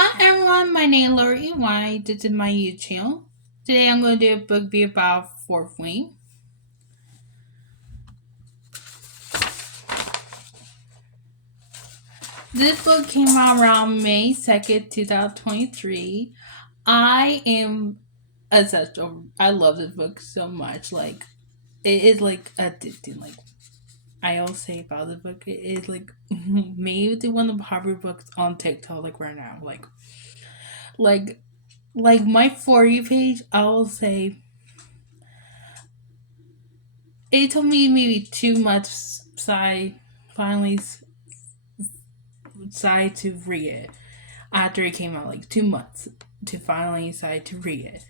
Hi everyone, my name is Lori Y. This is my YouTube channel. Today I'm going to do a book review about Fourth Wing. This book came out around May 2nd, 2023. I am obsessed. I love this book so much. Like, it is like addicting. Like, I always say about this book, it is like maybe one of the popular books on TikTok, like right now. Like, like my For You page, I will say it took me maybe 2 months finally decided to read it after it came out, like 2 months to finally decide to read it.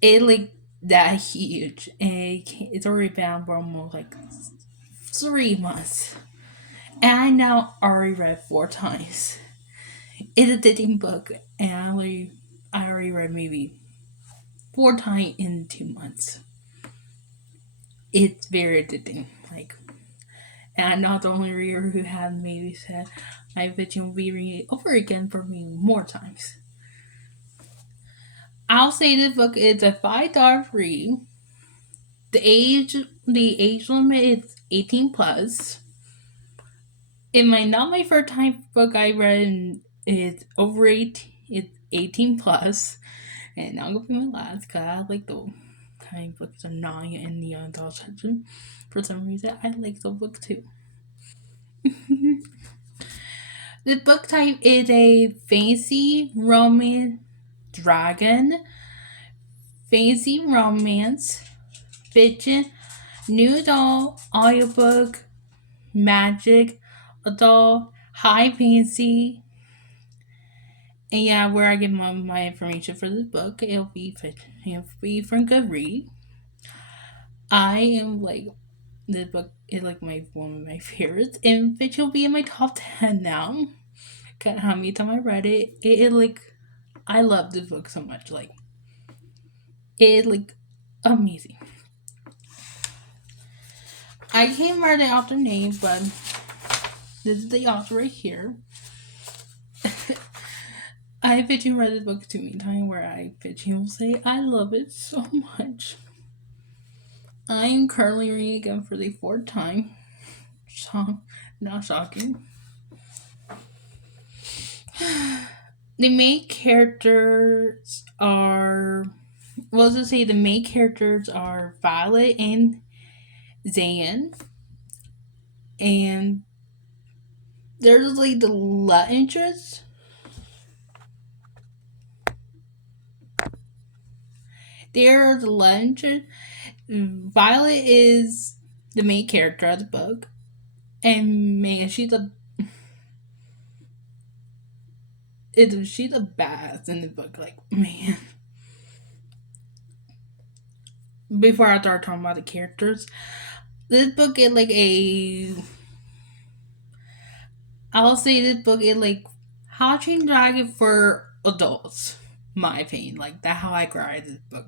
It like that huge, and it's already been out for almost like 3 months, and I now already read 4 times. It's a dating book, and I already read maybe 4 times in 2 months. It's very addicting. Like, and I'm not the only reader who has maybe said I bet you'll be reading it over again for me more times. I'll say this book is a $5 read. The age limit is 18 plus. It might not my first time book I read is over 18. It's 18 plus, and now I'm gonna be my last because I like the kind of books are not in the adult section. For some reason, I like the book too. The book type is a fantasy romance dragon, fantasy romance, fiction, new adult, audiobook, magic, adult, high fantasy. And yeah, where I get my information for this book, it'll be from Goodreads. I am like this book is like my one of my favorites, and which will be in my top 10 now. How many times I read it? It like I love this book so much. Like it like amazing. I can't remember the author name, but this is the author right here. I bet you read this book to me time where I bet you will say I love it so much. I am currently reading again for the fourth time. So not shocking. The main characters are well let's say the main characters are Violet and Zan, and there's like the love interest. There's the love interest. Violet is the main character of the book, and man, she's a badass in the book. Like man, before I start talking about the characters, this book is like a. I'll say this book is like How to Train Your Dragon for adults. My opinion, like that how I grade this book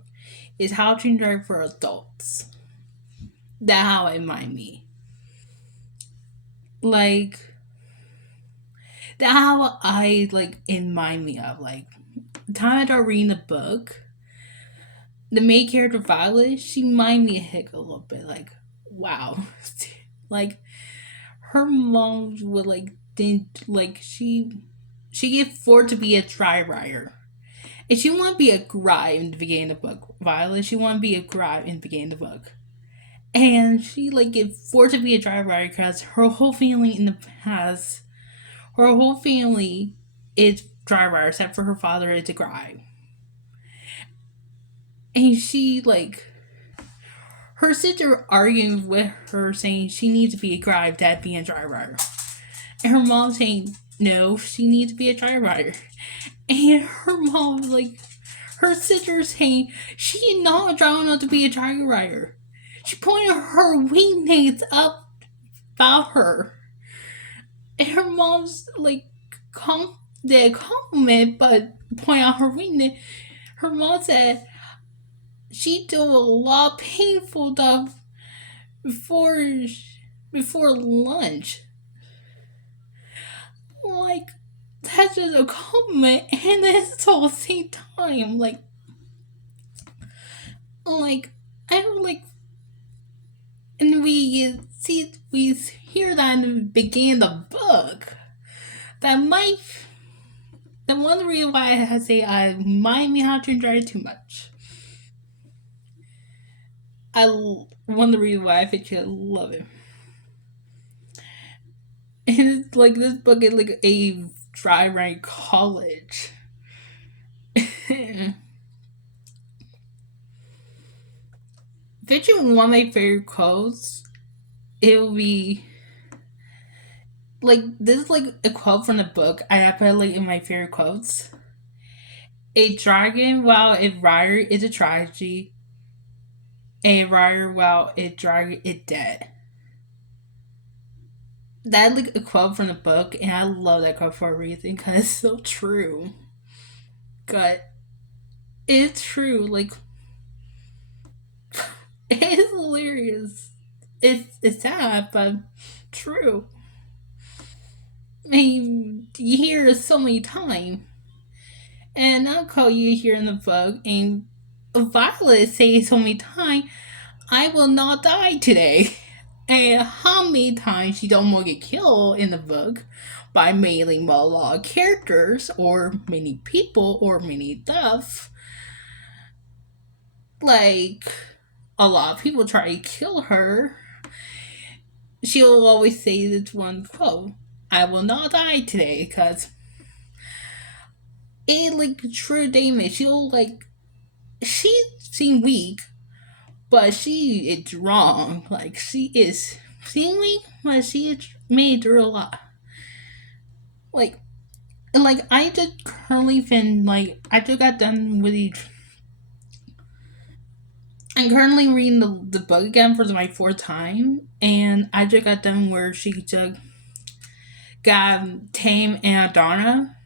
is How to Train Your Dragon for adults. That how it mind me. Like that how I like in mind me of like the time I start reading the book, the main character Violet, she mind me a hick a little bit. Like wow, like her mom would like didn't like she get forced to be a dry writer. And she want to be a scribe in the beginning of the book. Violet, she want to be a scribe in the beginning of the book. And she like get forced to be a dry writer because her whole family in the past, her whole family is dry writer except for her father is a scribe. And she like her sister arguing with her saying she needs to be a scribe, dad being a dry writer. And her mom saying no, she needs to be a dry writer. And her mom like her sister saying she is not strong enough to be a dry writer. She pointed her wingnails up about her. And her mom's like did a compliment but point out her weakness. Her mom said she do a lot of painful stuff before before lunch. Like that's just a compliment, and it's all the same time. Like I don't like, and we hear that in the beginning of the book. That might the one reason why I say I might be how to enjoy it too much. One of the reasons why I think you love it. And it's like this book is like a dry run college. Featuring one of my favorite quotes, it'll be like this is like a quote from the book. I have put it like in my favorite quotes. A dragon while a rider is a tragedy. A rider while a dragon is dead. That like a quote from the book, and I love that quote for a reason because it's so true. But it's true. Like it's hilarious. It's sad, but true. I mean, you hear it so many times. And I'll call you here in the book, and Violet says so many times, I will not die today. And how many times she don't want to get killed in the book by mainly a lot of characters or many people or many deaths. Like a lot of people try to kill her. She'll always say this one quote, I will not die today, because it like true damage. She'll like she seem weak, but she is wrong. Like she is seem weak, but she is made through a lot. Like I just currently been like I just got done with the. I'm currently reading the book again for my fourth time, and I just got done where she just got Tame and Adana,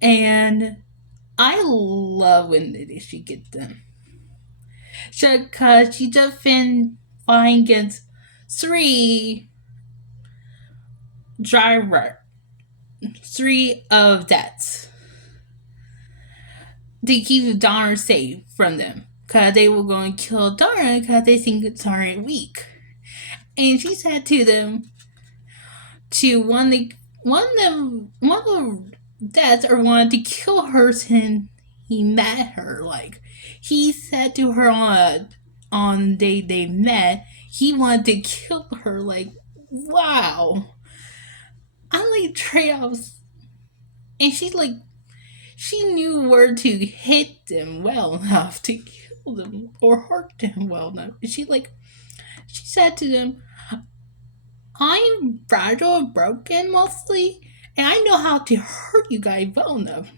and I love when she gets them. Because she just been fighting against three driver, three of deaths to keep Donner safe from them. Because they were going to kill Donner because they think Donner weak. And she said to them, to one of the deaths or wanted to kill her since he met her. Like he said to her on the day they met, he wanted to kill her. Like wow, I like trade-offs, and she knew where to hit them well enough to kill them or hurt them well enough. She said to them, I'm fragile and broken mostly, and I know how to hurt you guys well enough.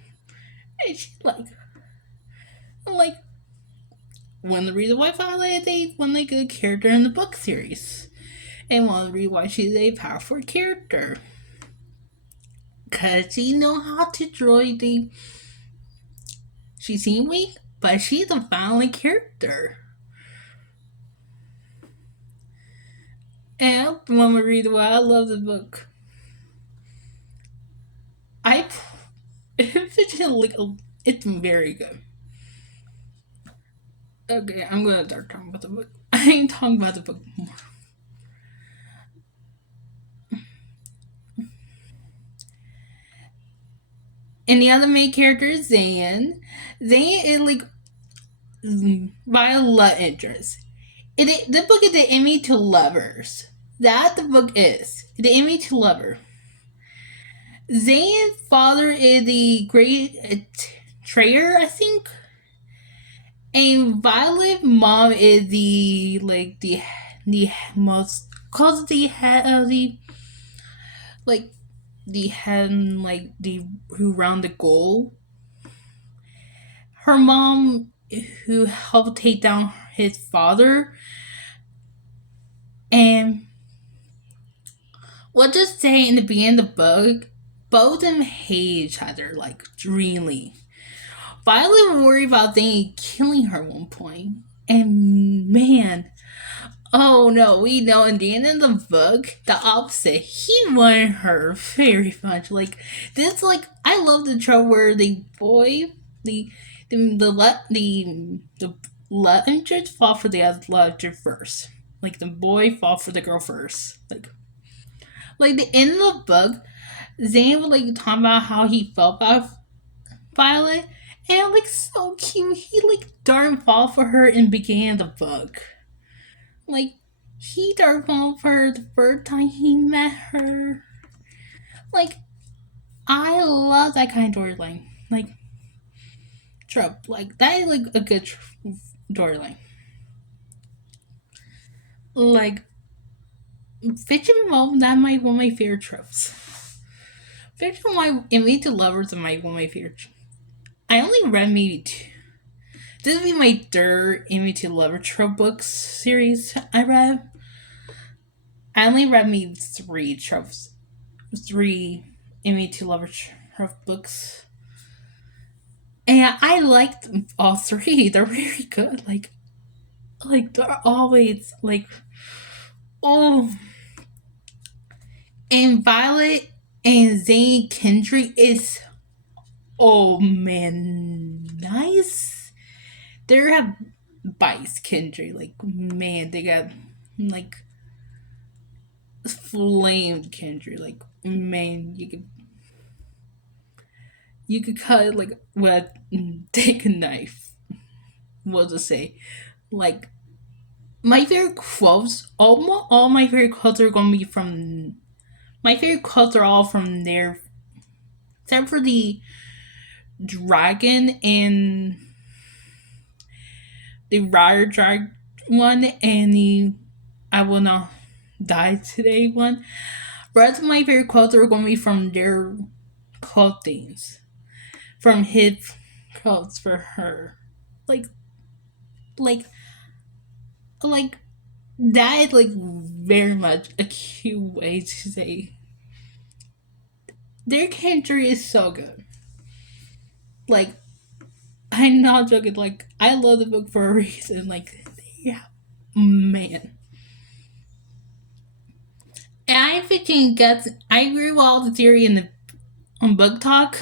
And she's like one of the reasons why Violet is one of the good character in the book series. And one of the reasons why she's a powerful character. Cause she know how to draw the she seems weak, but she's a violent character. And when we read why I love the book. I it's just like it's very good. Okay, I'm gonna start talking about the book. I ain't talking about the book more. And the other main character is Zan. Zan is like Violet interest. The book is the enemy to lovers. That the book is the enemy to lover. Zan's father is the great trader, I think, and Violet's mom is the most cause the head of the like the head like the who round the goal. Her mom who helped take down his father, and we'll just say in the beginning of the book, both of them hate each other like dreamily. Violet worried about Zane killing her at one point, and man, Oh no, we know in the end of the book, the opposite. He wanted her very much. Like this, like I love the trope where the boy, the love interest fall for the other love interest first. Like the boy fall for the girl first. Like the end of the book, Zane would like talk about how he felt about Violet, and like so cute. He like darn fall for her and began the book. Like he darn fall for her the first time he met her. Like I love that kind of storyline. Like trope. Like that is like a good storyline. Like fiction mom, that might one of my favorite tropes. Fiction my Enemy to Lovers are my one of my favorite. I only read maybe two. This would be my third Enemy to Lover trope books series I read. I only read maybe three tropes, three Enemy to Lover trope books, and I liked all three. They're very good. Like they're always like oh, and Violet and Zane Kendrick is oh man nice. They have bites Kendrick like man they got like flamed Kendrick like man you could cut it like with take a knife. What to say? Like my favorite quotes, all my favorite quotes are gonna be from my favorite quotes are all from there, except for the dragon and the rider drag one and the I will not die today one. Rest of my favorite quotes are gonna be from their quote themes, from his quotes for her. Like like like that is like very much a cute way to say their character is so good. Like I'm not joking. Like I love the book for a reason. Like yeah, man. And I think gets. I agree with all the theory in the on book talk.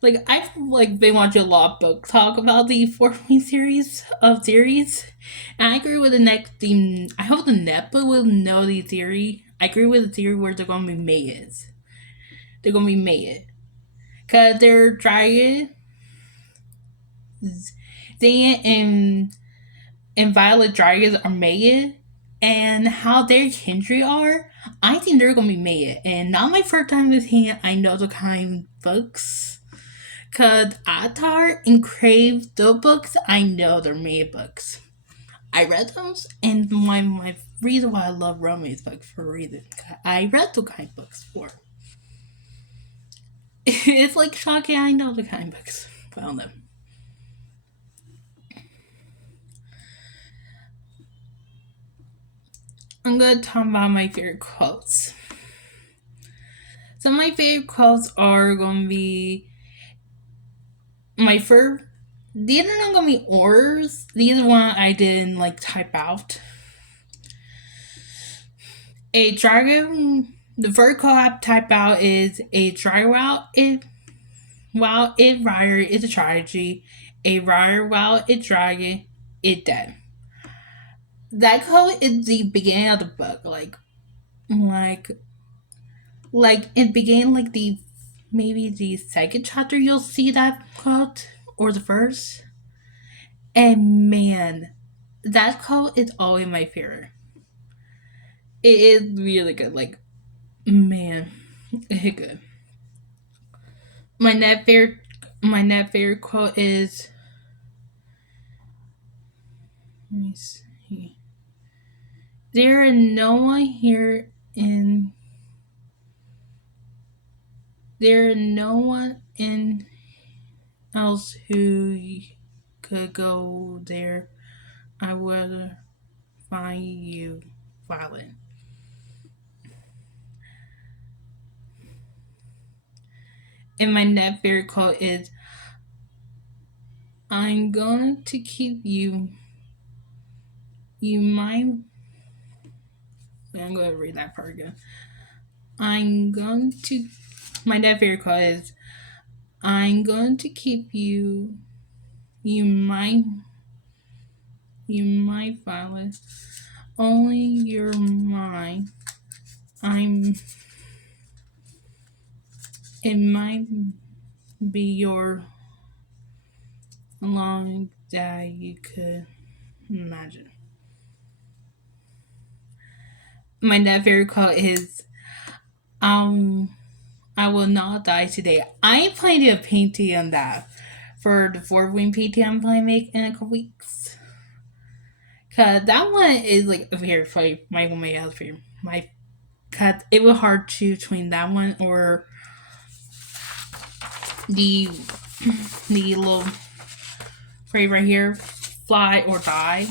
Like I've like been watching a lot of book talk about the 4 series of theories, and I agree with the next theme. I hope the NEPA will know the theory. I agree with the theory where they're gonna be made. They're gonna be made because they're dragon. They and Violet Dragons are made and how their kindred are, I think they're gonna be made. And not my first time with him, I know the kind books. Cause Atar and Crave, the books, I know they're made books. I read those, and my reason why I love romance books for a reason. I read the kind books for. It's like shocking. I know the kind books. Found them. I'm gonna talk about my favorite quotes. Some of my favorite quotes are gonna be my first. These are not gonna be orders. These are one I didn't like type out. A dragon. The first quote I type out is a dragon. While it rider is a tragedy. A rider while it dragon, it dead. That quote is the beginning of the book. Like, it began like the maybe the second chapter. You'll see that quote or the first. And man, that quote is always my favorite. It is really good. Like, man, it's good. My net favorite, my net favorite quote is. Let me see. There are no one here in. There are no one in else who could go there. I would find you violent. And my net favorite quote is I'm going to keep you You might. I'm going to read that part again. I'm going to. My death fairy card is I'm going to keep you. You might. You might Violet. Only you're mine. I'm. It might be your long that you could imagine. My death fairy card is um I will not die today. I ain't planning a painting on that for the fourth wing painting I'm planning to make in a couple weeks. Cause that one is like a very funny. My one my house for my cause it was hard to choose between that one or the the little phrase right here, fly or die.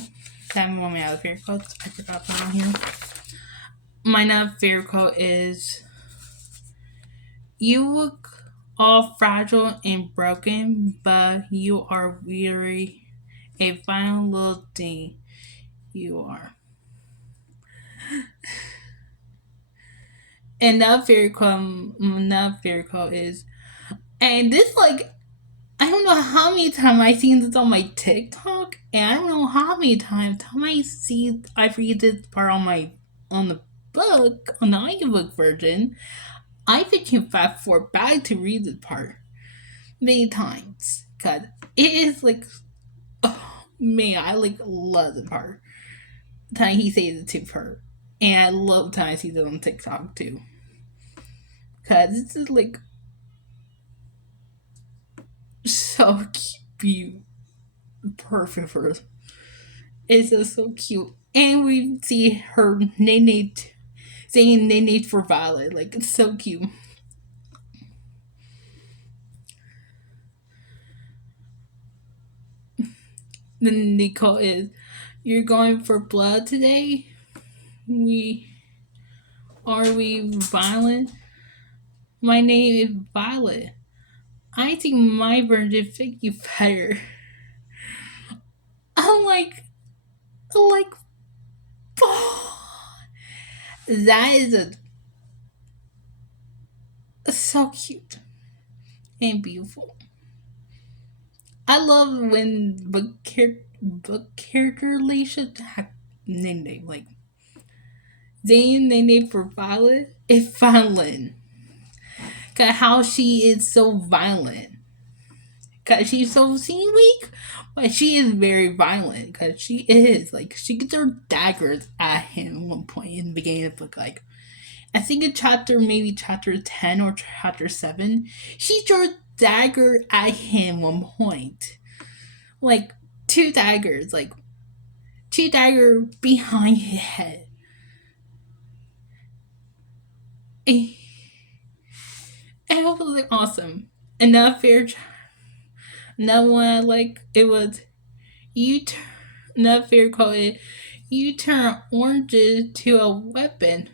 That one my other favorite quotes. I forgot one on here. My other favorite quote is you look all fragile and broken, but you are really a fine little thing. You are. And another fairy quote is, and this like I don't know how many times I've seen this on my TikTok, and I don't know how many times I read this part on the book on the audiobook version. I think in fast forward back to read this part many times because it is like, oh man, I like love the part. The time he says it to her, and I love the time I see it on TikTok too because it's just like so cute, perfect for us. It's just so cute, and we see her Nene saying Nene for Violet, like it's so cute. Then Nicole is, you're going for blood today? We Are we violent? My name is Violet. I think my version fit you better. I'm like, oh, that is so cute and beautiful. I love when book character relationships have nickname like Zane nickname for Violet is Violent. Cause how she is so violent. Cause she's so seen weak, but she is very violent. Cause she is like she gets her daggers at him at one point in the beginning of the book. Like I think in maybe chapter 10 or chapter 7, she threw a dagger at him one point. Like two daggers, like two dagger behind his head. And it was like awesome. Another fair another one I like it was you turn another fair call it you turn oranges to a weapon,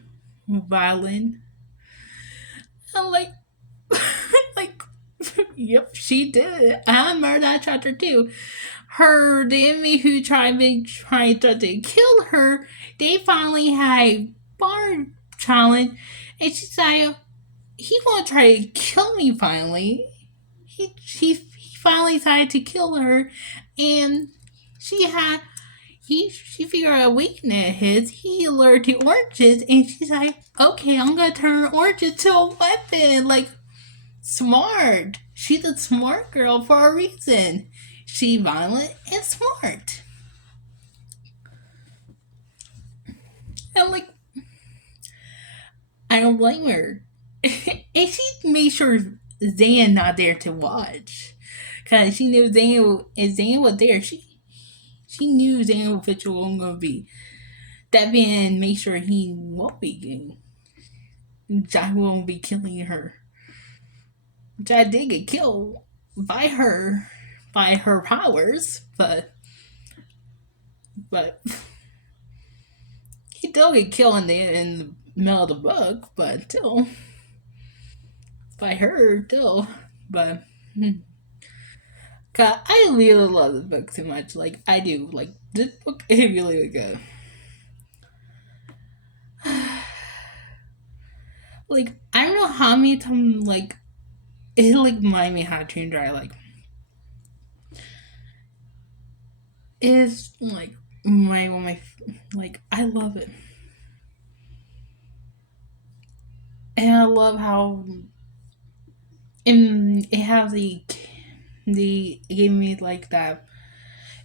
violin. I'm like like yep, she did. I remember that chapter too. Her the enemy who tried to kill her, they finally had a bar challenge, and she's like, "He gonna try to kill me finally." He finally decided to kill her, and she had she figured out a weakness of his. He alerted to oranges, and she's like, "Okay, I'm gonna turn oranges to a weapon." Like smart. She's a smart girl for a reason. She violent and smart. I'm like, I don't blame her. And she made sure Zan not there to watch. Cause she knew Zan was there. She knew Zan was gonna be. That man made sure he won't be getting Jai won't be killing her. Jai did get killed by her powers, but he still get killed in the middle of the book, but still by her still. But God, I really love this book too much. Like I do. Like this book is really, really good. like I don't know how many times like it like remind me how to train dry like is like my one of my like I love it. And I love how it has the it gave me like that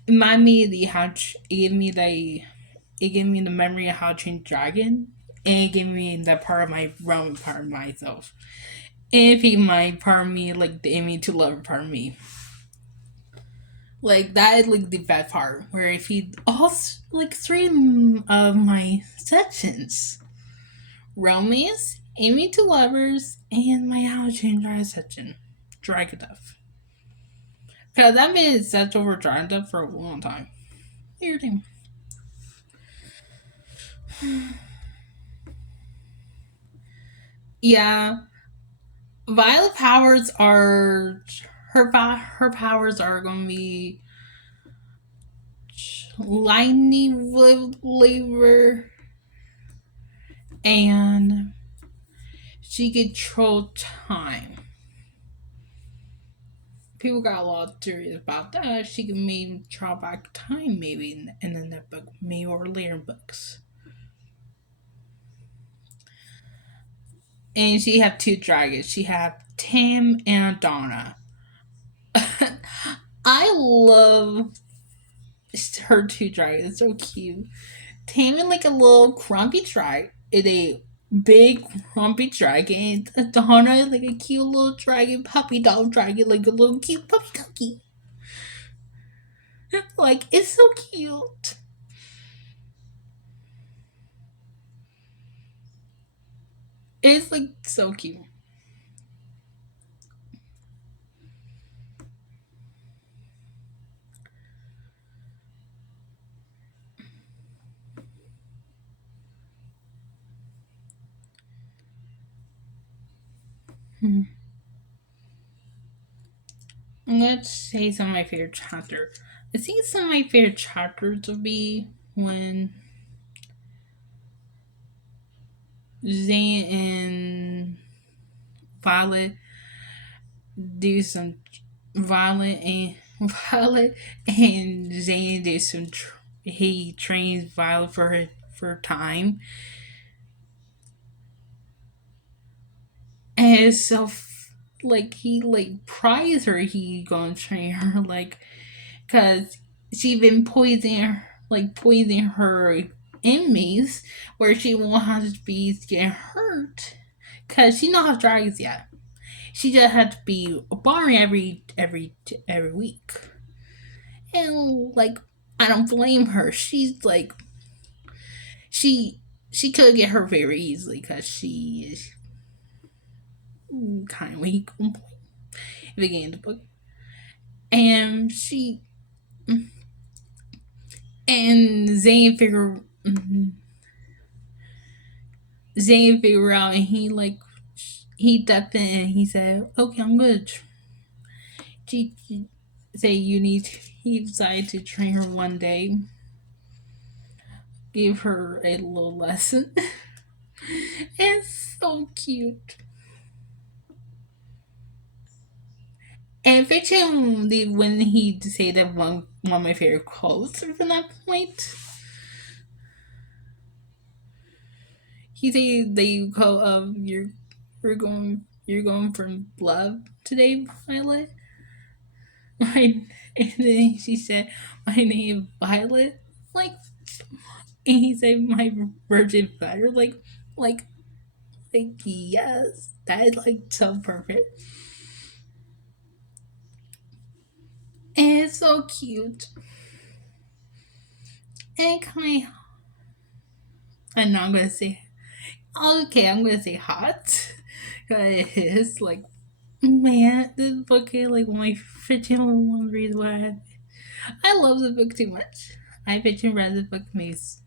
it reminded me the it gave me the memory of how to train dragon, and it gave me that part of my realm part of myself. And it gave my part of me like the enemy to love part of me. Like that is like the bad part where if he all like three of my sections romance, enemy to lovers, and my how to train dragon section dragon stuff. Cause I've been such over dragon stuff for a long time. Your team. Yeah, Violet powers are her powers are going to be lightning flavor, and she control time. People got a lot of theories about that. She can maybe draw back time, maybe in the net book, maybe or later books. And she have two dragons. She have Tam and Donna. I love her two dragons. It's so cute. Taming like a little crumpy dragon. It a big crumpy dragon. Donna is like a cute little dragon, puppy dog dragon, like a little cute puppy cookie. Like it's so cute. It's like so cute. Hmm. Let's say some of my favorite chapters. I think some of my favorite chapters would be when Zane and Violet do some Violet and Violet and Zane do some. He trains Violet for time, and so like he like prize her. He gonna train her like because she been poisoning her enemies where she won't have to be getting hurt because she not have dragons yet. She just had to be born every week. And like I don't blame her. She's like she she could get hurt very easily because she is kind of weak at the beginning of the book. And she and Zane figure out and he ducked in and he said, "Okay, I'm good." She say you need. He decided to train her one day, give her a little lesson. It's so cute. And fiction, when he say that one of my favorite quotes from that point, he say that you call you're going for love today, Violet. My and then she said my name is Violet, like, and he said my virgin fire, like yes, that is like so perfect, and it's so cute, and kind of I'm not gonna say okay, I'm gonna say hot, cause it's like man, this book is like my fiction one reason why I love the book too much. I fiction read the book Maze.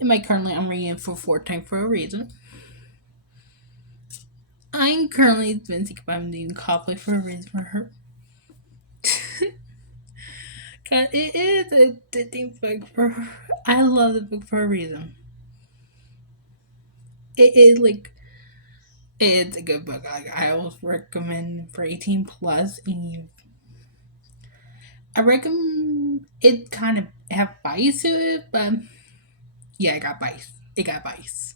In my currently I'm reading for fourth time for a reason. I'm currently been thinking about doing cosplay for a reason for her. Cause it is a Disney book for her. I love the book for a reason. It is like It's a good book. I always recommend for 18 plus, and I recommend it kind of have bias to it, but yeah, it got bias. It got bias.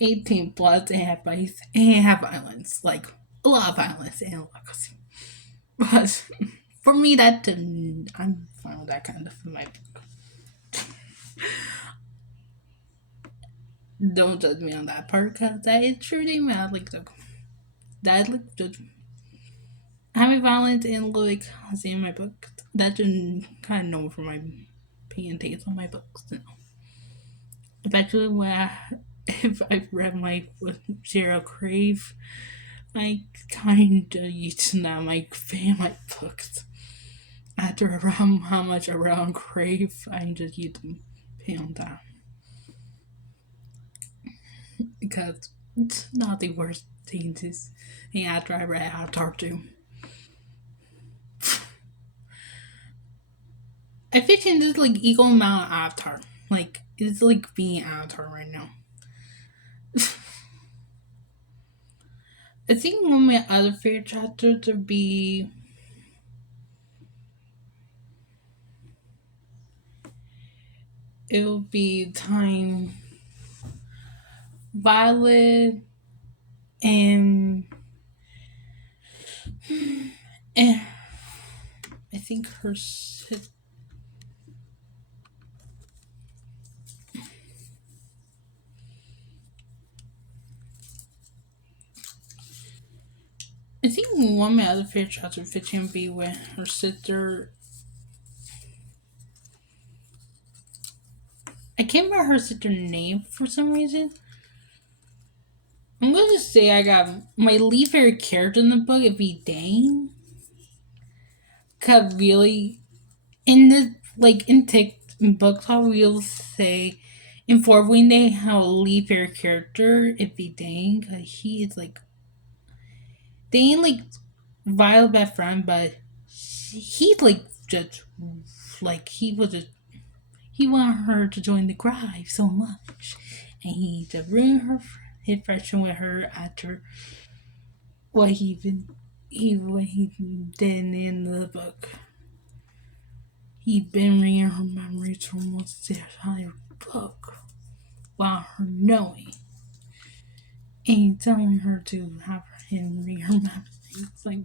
18 plus and have bias and have violence, like a lot of violence and a lot of cussing. But for me, I'm fine with that kind of my book. Don't judge me on that part because that is truly mad. Like that like just having violence and like seeing my book. That's kind of known for my opinion taste on my books. You know. Especially when if I've read my Zero Crave, I kind of used to not my favorite books. After around how much around Crave, I just used to pay on that because it's not the worst thing to. And after I read Avatar too, I think this like equal amount of Avatar. Like it's like being Avatar right now. I think one of my other favorite chapters would be it'll be time Violet and and I think her I think one of my other favorite chapters would can be when her sister. I can't remember her sister's name for some reason. I'm going to say I got my least favorite character in the book would be Dane. Cause really, in the like in Tick in book talk, we'll say in Four Wing they have a least favorite character it'd be Dane. Cause he is like Dane like Violet best friend, but he's like just like he wanted her to join the Grive so much, and he just ruined her his friendship with her after what what he did in the book. He'd been reading her memories for almost the entire book without her knowing, and telling her to have him read her memories. Like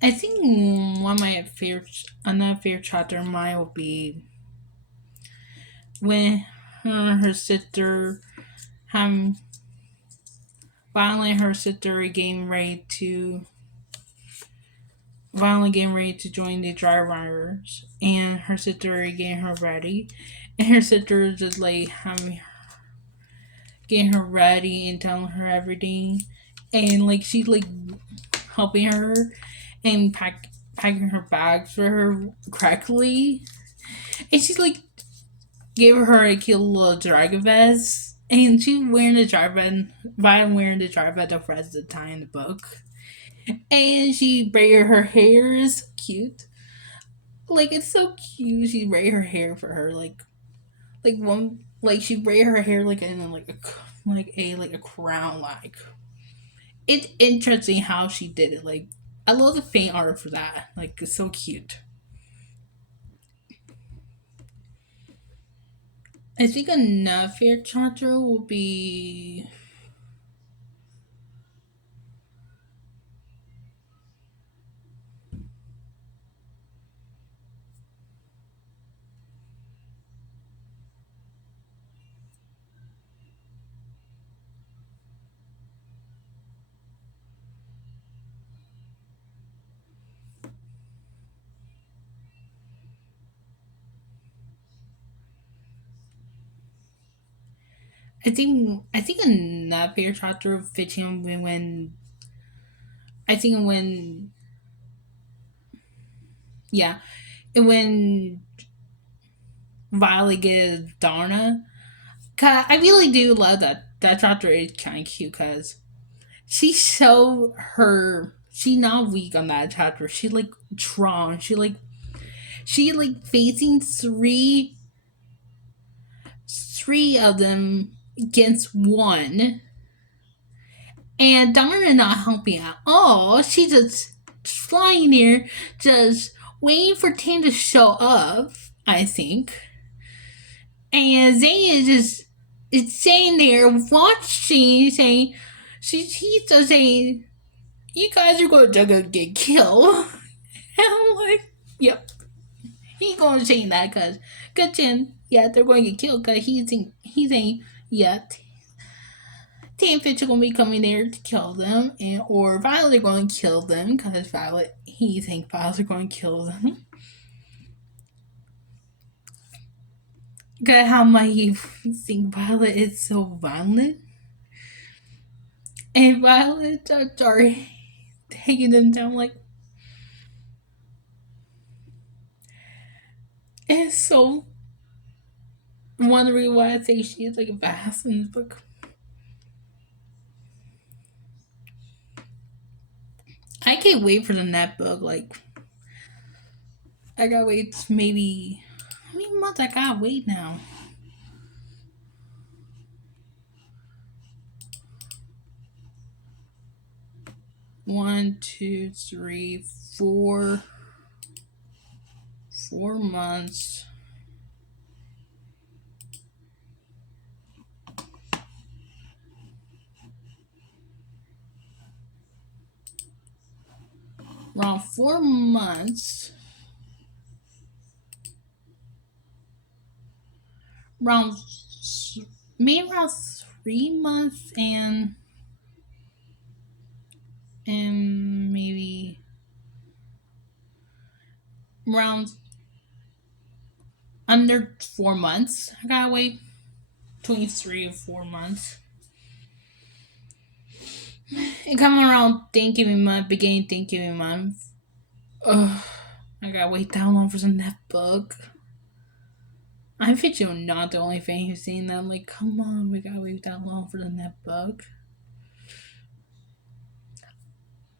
I think one of my favorite, another favorite chapter of mine will be when her and her sister have finally her sister getting ready to join the dry runners, and her sister getting her ready, and her sister just like having getting her ready and telling her everything, and like she's like helping her and packing her bags for her correctly, and she's like gave her a cute little dragon vest. And she's wearing the dragon vest, wearing the dragon vest the rest of the time in the book. And she braided her hair is cute. Like it's so cute. She braided her hair for her like she braided her hair like in like a crown like. It's interesting how she did it. Like I love the faint art for that. Like it's so cute. I think another fair charger will be. I think another fair charger fits him when I think when yeah when Violet gets Darna. Cause I really do love that chapter is kind of cute because she showed her she not weak on that chapter. She like strong. She like facing three of them against one. And Donna not helping at all. She just flying there, just waiting for Tim to show up, I think. And Zane is just is sitting there watching, saying, he's just saying, you guys are going to get killed. And I'm like, yep. He going to say that because, good Jim, yeah, they're going to get killed because he's saying, yeah, Team Fitch are going to be coming there to kill them, and or Violet are going to kill them because he thinks Violet are going to kill them. Because how much he think Violet is so violent. And Violet starts taking them down like, it's so wondering why I say she is like a badass in this book. I can't wait for the net book. Like, I gotta wait maybe how many months I gotta wait now? One, two, three, 4 months. Around 4 months. Around maybe around 3 months and maybe around under 4 months. I gotta wait between 3 and 4 months. And coming around Thanksgiving month, beginning Thanksgiving month. Ugh, I gotta wait that long for some that book. I'm thinking not the only fan who's seen that. I'm like, come on, we gotta wait that long for the net book.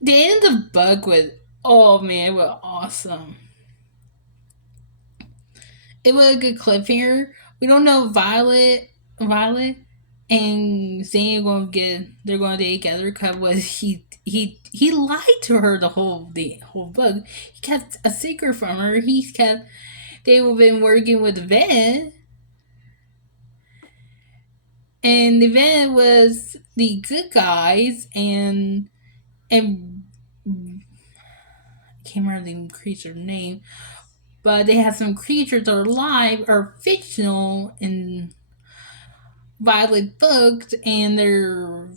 The end of the book was, oh man, it was awesome. It was a good cliffhanger. We don't know Violet, and Zane they're going to get together because was he lied to her the whole book. He kept a secret from her. They've been working with Van, and the Van was the good guys, and I can't remember the creature's name, but they have some creatures that are live or fictional in Violet books, and they're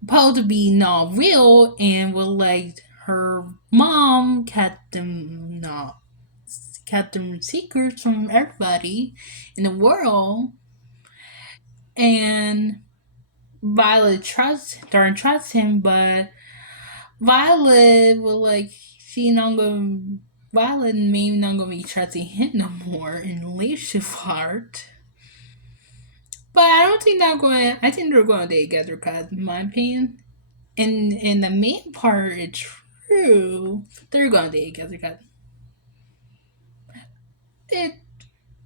supposed to be not real, and will like her mom kept them secrets from everybody in the world, and Violet trusts him, but Violet will like she not gonna Violet maybe not gonna be trusting him no more in the relationship part. But I don't think they're going. I think they're going to date together, cause in my opinion, in the main part, it's true. They're going to date together, cause it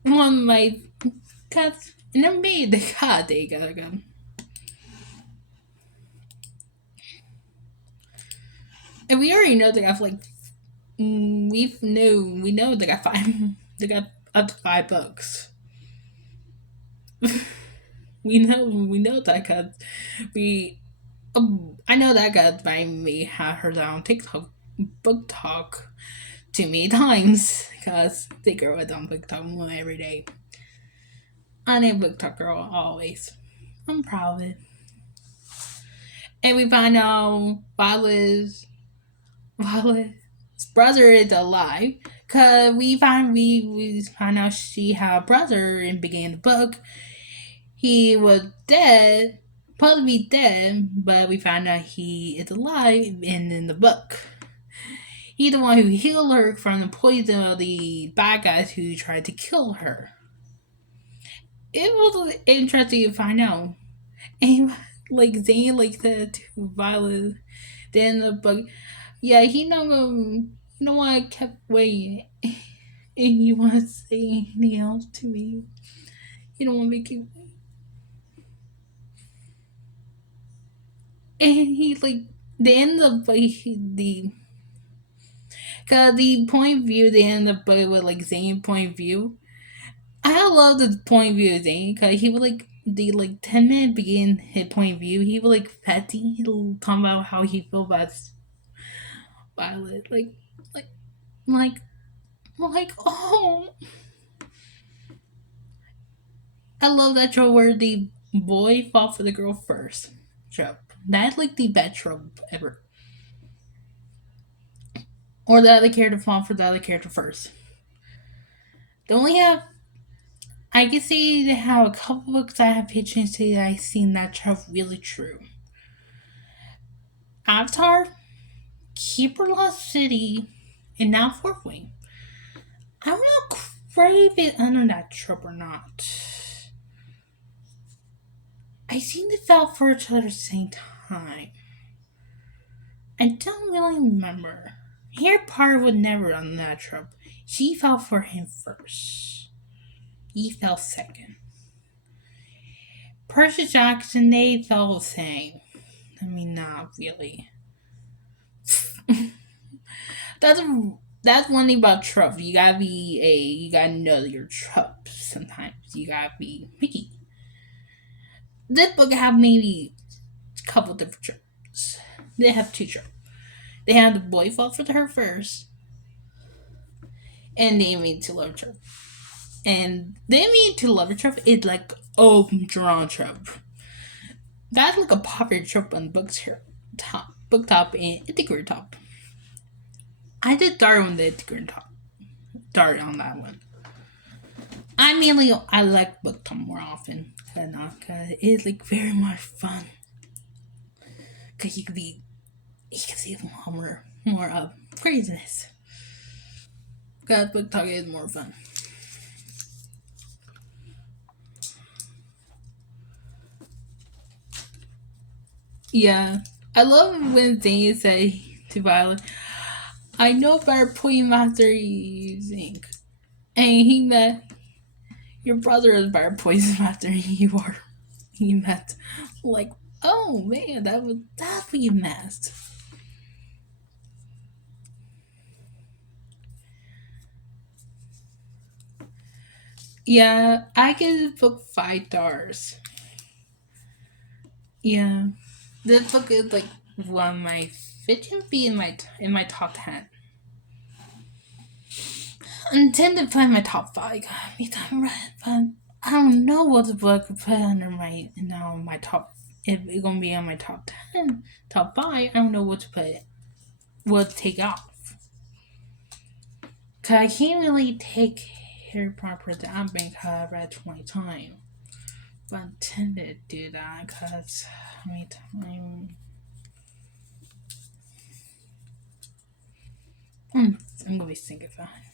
one like cause in the main they got date together. Cause. And we already know they got like we know they got 5 they got up to 5 books. we know that because we I know that because I may have heard that on TikTok book talk too many times because they grow it on book talk every day. I'm a book talk girl always. I'm proud of it. And we find out Violet's brother is alive. Cause we find out she had a brother in the beginning of the book. He was dead, supposed to be dead, but we found out he is alive and in the book. He's the one who healed her from the poison of the bad guys who tried to kill her. It was interesting to find out. And like Zane like said to Violet, Then the book, yeah, he don't want to kept waiting, and you want to say anything else to me. You don't want to make it, and he like the end of like the cause the point of view, the end of the book with like Zayn point of view. I love the point of view of Zayn because he would like the like 10 minute begin his point of view. He would like petty. He'll talk about how he feel about Violet, like like oh, I love that trope where the boy fought for the girl first. Trope. That's like the best trope ever. Or the other character fought for the other character first. They only have I can say they have a couple books I have pitched and say that I've seen that trope really true. Avatar, Keeper Lost City, and now Fourth Wing. I'm not craving under that trope or not. I seem they fell for each other at the same time. I don't really remember. Harry Potter would never on that trope. She fell for him first. He fell second. Percy Jackson, they fell the same. I mean, not really. That's that's one thing about trope. You gotta know your tropes. Sometimes you gotta be picky. This book have maybe a couple different tropes. They have two tropes. They have the boy fall for her first, and they mean to love trope. And they mean to love trope is like drawn trope. That's like a popular trope on books here. Book top and Itigur top. I did dart on the Itigur top. Dart on that one. I like book top more often. Cause it's like very much fun. Cause you can see more of craziness. Cause book talk is more fun. Yeah. I love when things say to Violet, I know better point master using. And he met your brother is better poison master than you are. He met like, oh man, that's what you meant. Yeah, I give the book 5 stars. Yeah, this book is like one of my it can be in my top 10. I intend to put my top 5 because I'm right, but I don't know what the book to put under my top. If it's gonna be on my top 10, top 5, I don't know what to put. What to take off. Cause I can't really take Harry Potter down because I read 20 times. But I intended to do that because how many times? I'm gonna be thinking about it.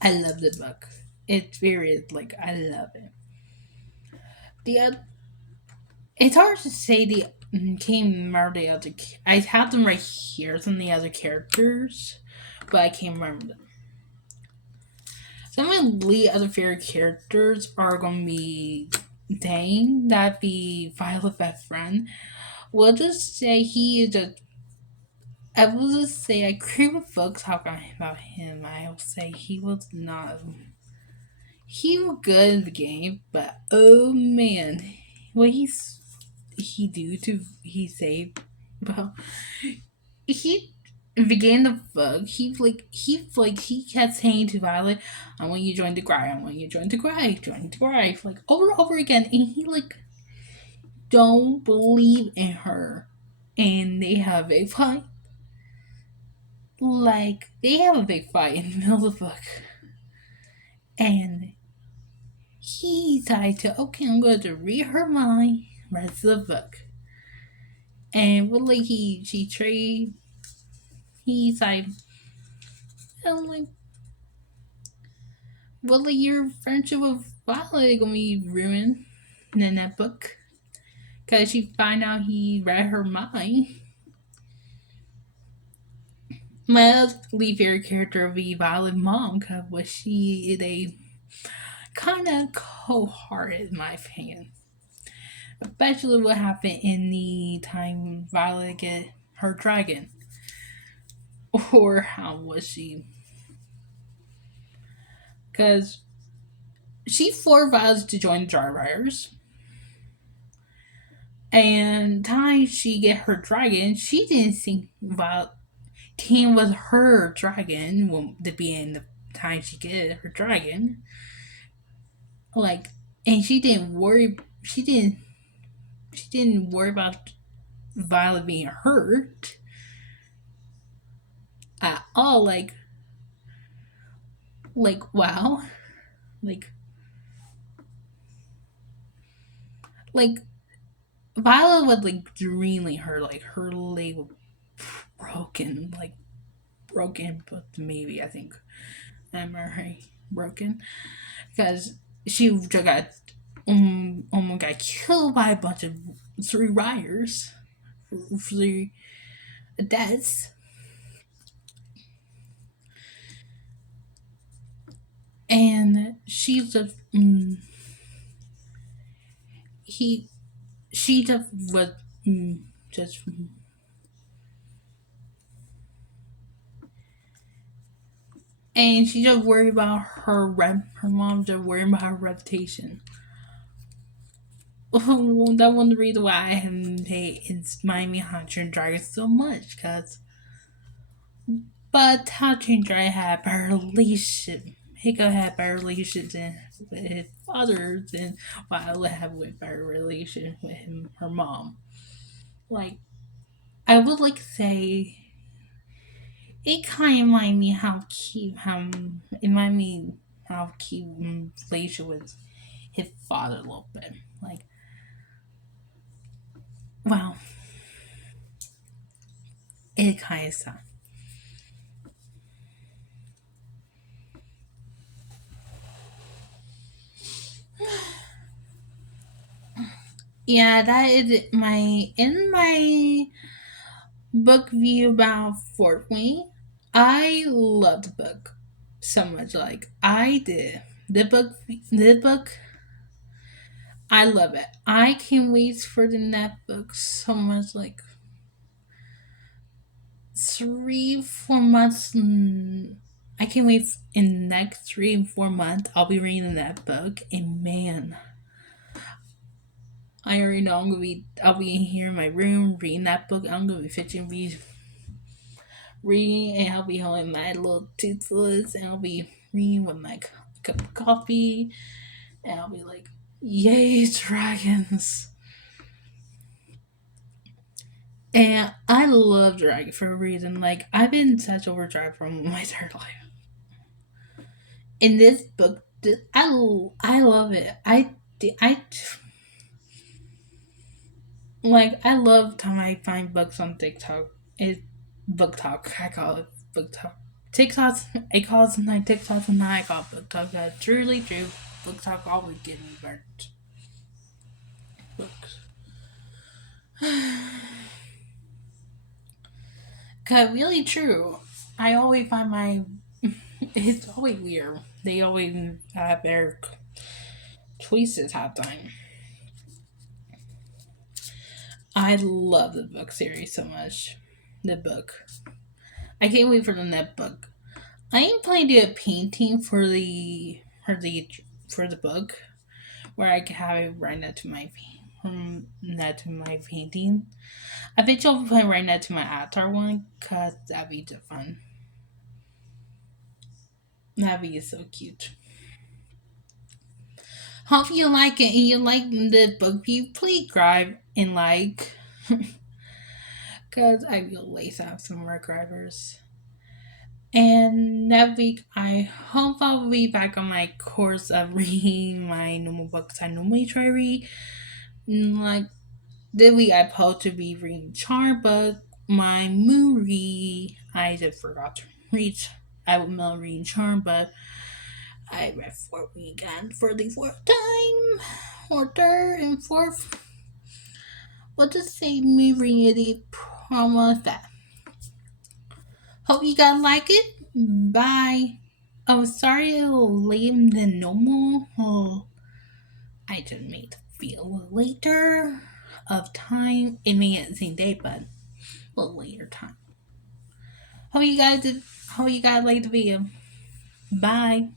I love the book. It's very like I love it. The it's hard to say the can't remember the other. I have them right here. Some of the other characters, but I can't remember them. Some of the other favorite characters are gonna be Dane. That be Violet best friend. We'll just say he is a. I will just say I agree with folks talking about him. I will say he was not. He was good in the game, but oh man, what he do to he saved. Well, he began the bug. He kept saying to Violet, "I want you to join the Gry. I want you to join the Gry." Like over and over again, and he like don't believe in her, and they have a fight. Like they have a big fight in the middle of the book, and he decided to okay, I'm going to read her mind, rest of the book, and really she trade. He's like, I'm like, well, your friendship with Violet gonna be ruined in that book because she find out he read her mind. My least favorite character would be Violet Mom, because was she is a kind of cold-hearted, in my opinion. Especially what happened in the time Violet get her dragon, or how was she? Because she forced Violet to join the Dry Riders, and time she get her dragon, she didn't think Violet Team was her dragon. Well, the being the time she get her dragon, like, and she didn't worry. She didn't worry about Violet being hurt at all. Wow, like like Violet was like dreaming her, like her leg was broken, like broken, but maybe I think memory broken because she just got almost got killed by a bunch of three riders, three deaths, and she's just he she just was just and she just worried about her mom just worried about her reputation. That one the reason why I hate Miami Hunter and Dragon so much, cause but Hunter and Dragon had better relationship. Hiko had better relations with his father than Violet had with better relation with her mom. Like I would like to say it kind of remind me how cute it remind me how cute Felicia with his father a little bit. Like wow, it kind of sucks. Yeah, that is my in my book view about Fort Wayne. I love the book so much. Like I did the book. I love it. I can't wait for the next book so much. Like 3 4 months. I can't wait in the next 3 and 4 months. I'll be reading that book, and man, I already know I'm gonna be. I'll be in here in my room reading that book. I'm gonna be fetching reading, and I'll be holding my little toothless, and I'll be reading with my cup of coffee, and I'll be like, "Yay, dragons!" And I love dragon for a reason. Like I've been such overdrive from my entire life. In this book, I love it. I like I love time I find books on TikTok. It book talk. I call it book talk. TikToks. I call it sometimes TikToks and I call it book talk. Truly true. Book talk always get me burnt. Books. Cause really true. I always find my. It's always weird. They always have their choices half time. I love the book series so much. The book. I can't wait for the next book. I am planning to do a painting for the book where I can have it right next to my next to my painting. I think I'll be playing right next to my avatar one because that'd be just fun. That'd be so cute. Hope you like it and you like the book view. Please grab and like because I will lace out some more grabbers. And that week, I hope I'll be back on my course of reading my normal books I normally try to read. Like this week, I supposed to be reading Charm, but my movie I just forgot to read. I will not reading Charm, but I read Fort Weekend for the fourth time, or third and fourth. What does say me reading the promise that? Hope you guys like it. Bye. Oh, sorry, a little later than normal. Oh, I just made it feel later of time. It may not same day, but a little later time. Hope you guys like the video. Bye.